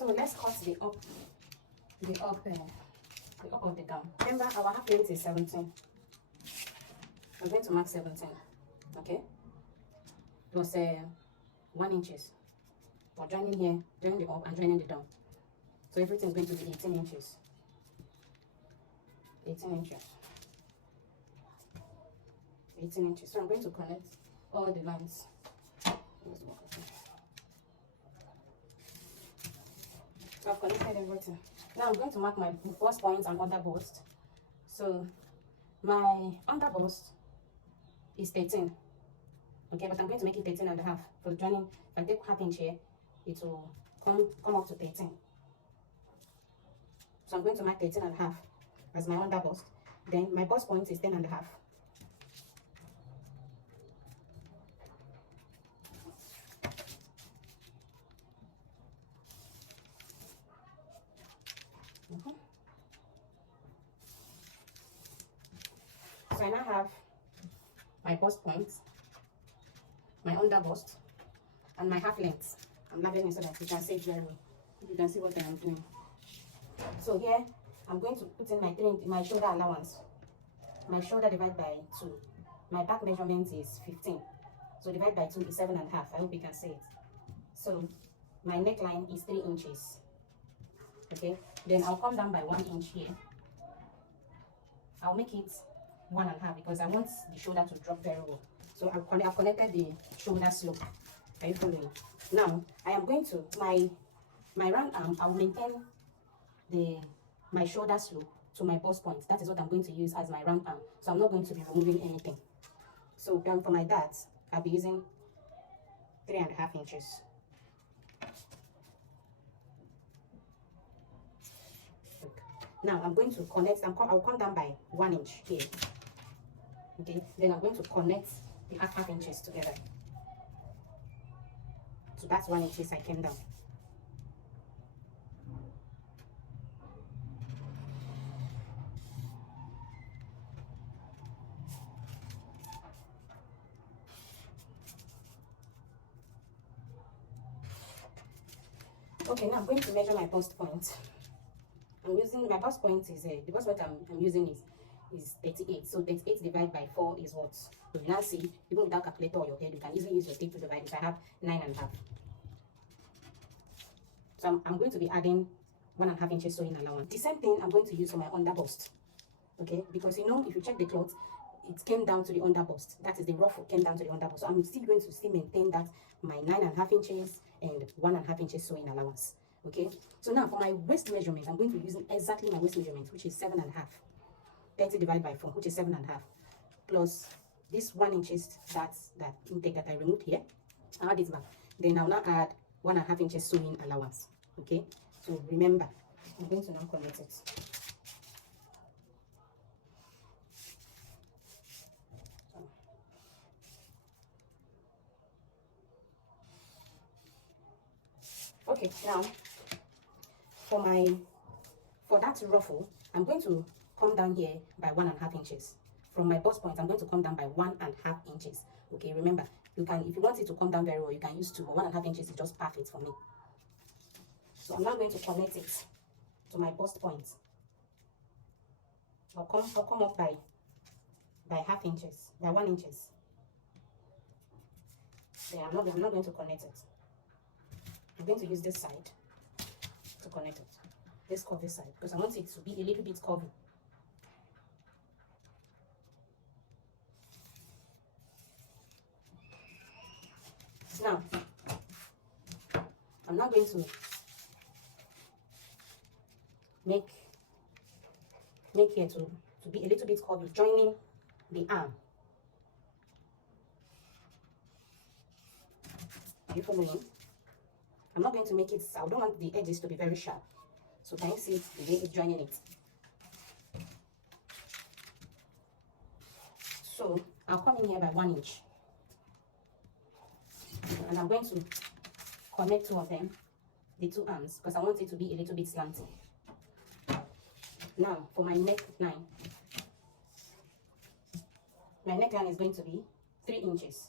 So let's cut the up of the gown. Remember, our half length is 17. I'm going to mark 17, okay? Plus 1 inches for joining here, joining the up and joining the down. So everything is going to be 18 inches. 18 inches. 18 inches. So I'm going to connect all the lines. So I've connected everything. Now I'm going to mark my bust points and under bust. So my under bust is 13. Okay, but I'm going to make it 13 and a half for the joining. If I take half inch here, it will come up to 13. So I'm going to mark 13 and a half as my under bust. Then my bust point is 10 and a half. So I now have my bust point, my under bust, and my half length. I'm labeling it so that you can see it very well. You can see what I am doing. So here I'm going to put in my shoulder allowance. My shoulder divided by 2. My back measurement is 15. So divide by 2 is 7 and a half. I hope you can see it. So my neckline is 3 inches. Okay. Then I'll come down by 1 inch here. I'll make it 1 and a half because I want the shoulder to drop very well. So I've connected the shoulder slope. Are you following? Now I am going to my round arm. I'll maintain my shoulder slope to my bust point. That is what I'm going to use as my round arm. So I'm not going to be removing anything. So then for my darts, I'll be using 3.5 inches. Now I'm going to connect. I'll come down by 1 inch here. Okay. Then I'm going to connect the half inches together. So that's 1 inch I came down. Okay, now I'm going to measure my bust point. I'm using my bust point is the bust point I'm using is 38. So 38 divided by 4 is what? So you now see, even without calculator or your head, you can easily use your tape to divide it. I have 9.5. So I'm going to be adding 1.5 inches sewing allowance. The same thing I'm going to use for my under bust. Okay, because you know, if you check the cloth, it came down to the under bust. That is the ruffle came down to the under bust. So I'm still going to maintain that my 9.5 inches and 1.5 inches sewing allowance. Okay, so now for my waist measurement, I'm going to be using exactly my waist measurement, which is 7.5. 30 divided by 4, which is 7.5, plus this 1 inches that intake that I removed here. I'll add it back. Then I'll now add 1.5 inches sewing allowance. Okay, so remember, I'm going to now connect it. Okay, now for that ruffle, I'm going to come down here by 1.5 inches. From my bust point, I'm going to come down by 1.5 inches. Okay, remember, you can, if you want it to come down very well, you can use 2, but 1.5 inches is just perfect for me. So I'm now going to connect it to my bust point. I'll come up by 1/2 inches, by 1 inches. Then I'm not going to connect it. I'm going to use this side to connect it. This curvy side, because I want it to be a little bit curvy. Now, I'm now going to make here to be a little bit curvy, joining the arm. Are you following? I'm not going to make it, I don't want the edges to be very sharp. So can you see the way it's joining it? So I'll come in here by 1 inch. And I'm going to connect 2 of them, the 2 arms, because I want it to be a little bit slanty. Now for my neckline. My neckline is going to be 3 inches.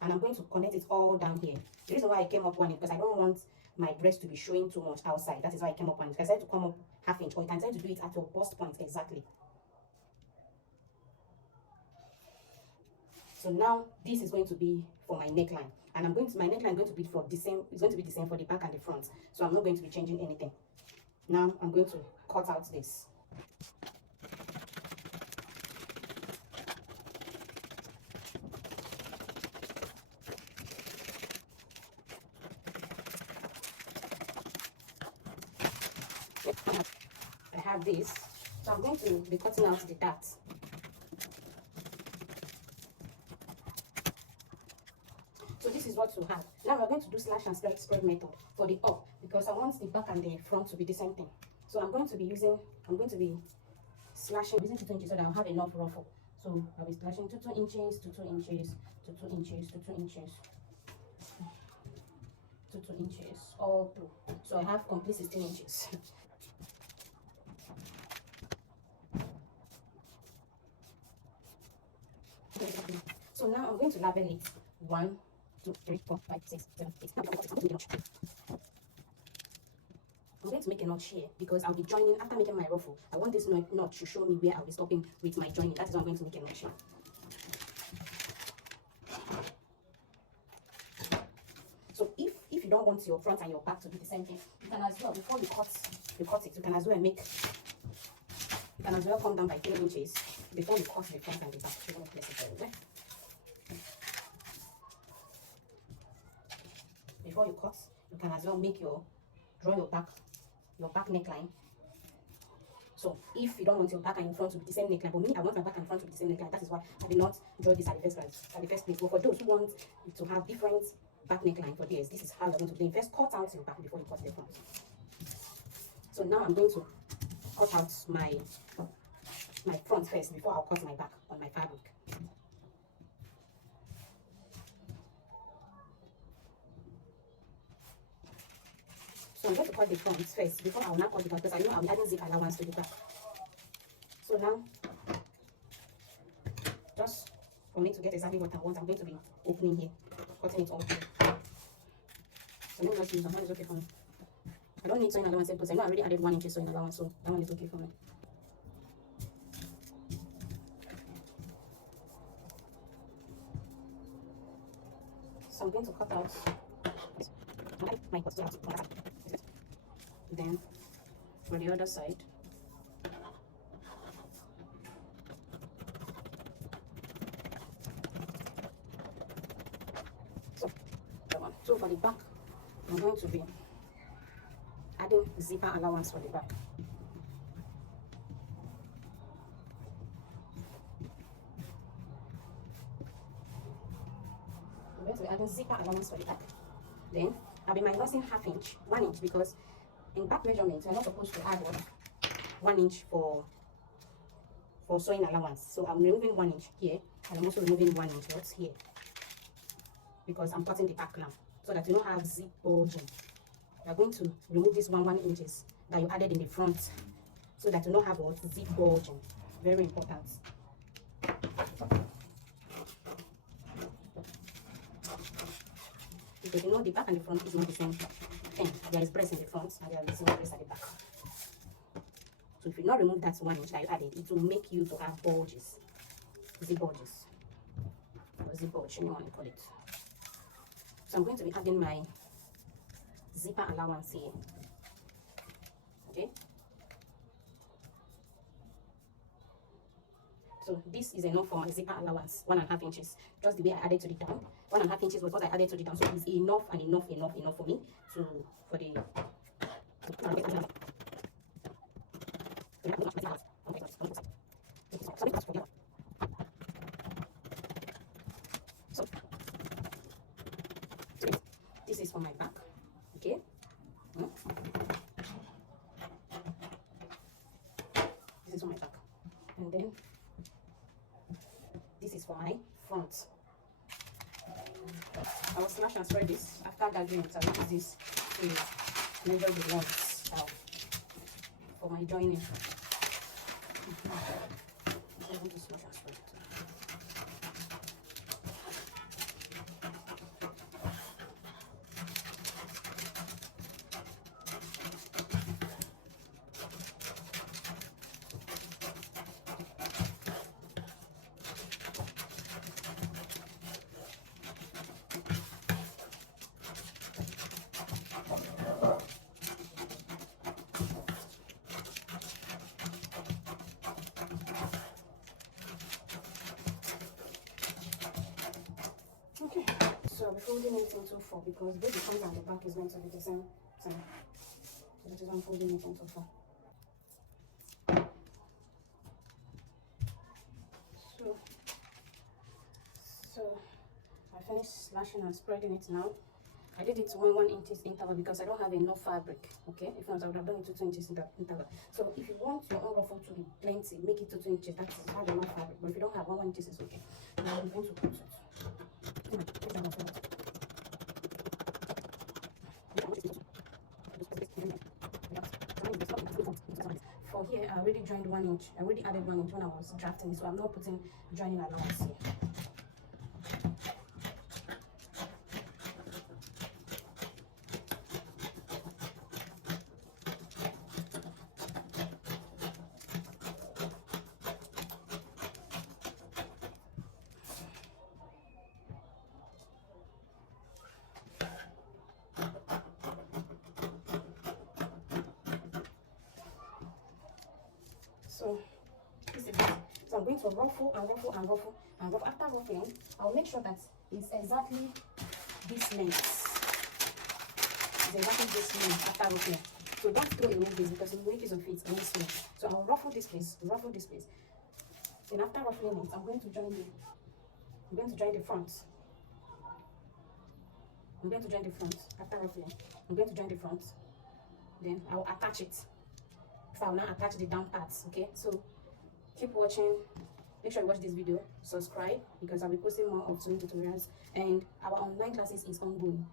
And I'm going to connect it all down here. The reason why I came up 1 is because I don't want my breast to be showing too much outside. That is why I came up and I decided to come up ½ inch, or you can try to do it at your bust point exactly. So now this is going to be for my neckline, and my neckline going to be for the same. It's going to be the same for the back and the front. So I'm not going to be changing anything. Now I'm going to cut out this. I have this, so I'm going to be cutting out the darts. So this is what you have. Now we're going to do slash and spread method for the up, because I want the back and the front to be the same thing. So I'm going to be slashing using 2 inches so that I'll have enough ruffle. So I'll be slashing 2 inches to 2 inches to 2 inches to 2 inches to 2 inches all through. So I have complete 16 inches. So now I'm going to label it 1, 2, 3, 4, 5, 6, 7, 8. I'm going to make a notch here because I'll be joining after making my ruffle. I want this notch to show me where I'll be stopping with my joining. That is why I'm going to make a notch here. So if you don't want your front and your back to be the same thing, you can as well, before you cut it, you can as well come down by 3 inches before you cut the front and the back. You want to place it very well. Before you cut, you can as well draw your back neckline. So if you don't want your back and your front to be the same neckline, but me, I want my back and front to be the same neckline. That is why I did not draw this at the first place. But for those who want to have different back neckline for this is how you're going to do it. First, cut out your back before you cut the front. So now I'm going to cut out my front first before I'll cut my back on my fabric. So I'm going to cut the front first before I will not cut the back, because I know I'll be adding zip allowance to the back. So now, just for me to get exactly what I want, I'm going to be opening here, cutting it all through. So let me just use that one, is okay for me. I don't need sewing allowance because I know I already added 1 inch sewing allowance, so that one is okay for me. So I'm going to cut out my cut out. Then for the other side, so for the back, I'm going to be adding zipper allowance for the back. I'm going to be adding zipper allowance for the back. Then I'll be minusing ½ inch, 1 inch, because in back measurements you're not supposed to add 1 inch for sewing allowance. So I'm removing 1 inch here, and I'm also removing 1 inch what's here, because I'm cutting the back now, so that you don't have zip bulging. You're going to remove this 1 inches that you added in the front, so that you don't have what zip bulging. Very important. Because you know the back and the front is not the same thing. There is breast in the front and there is no breast at the back. So if you not remove that 1 inch that you added, it will make you to have bulges, zip bulges, or zip bulge, anyone want to call it. So I'm going to be adding my zipper allowance here. Okay. So this is enough for my zipper allowance, 1.5 inches. Just the way I added to the down. 1.5 inches was what I added to the down. So it's enough and enough for me for the so this is for my back. Okay. This is for my back. And then this is for my front. I will slash and spread this. After gathering it, I will use this to measure the lengths for my joining. I'm going to slash and spread it. folding it into 4 because both the front and the back is going to be the same thing. So that is why I'm folding it into 4. So I finished slashing and spreading it now. I did it 1 inches interval because I don't have enough fabric. Okay, if not I would have done it to 2 inches interval. So if you want your unruffled to be plenty, make it to 2 inches. That's have enough fabric. But if you don't have 1 inches, is okay. Now I'm going to put it. For here, I already joined 1 inch. I already added 1 inch when I was drafting it, so I'm not putting joining allowance here. So this is it. So I'm going to ruffle and ruffle and ruffle and ruffle. After ruffling, I'll make sure that it's exactly this length. It's exactly this length after ruffling. So don't throw away this because in waves of it and slow. So I'll ruffle this place, ruffle this place. Then after ruffling it, I'm going to join the front. I'm going to join the front after ruffling. I'm going to join the front. Then I'll attach it. I'll now attach the down parts. Okay, so keep watching. Make sure you watch this video, subscribe because I'll be posting more of sewing tutorials, and our online classes is ongoing.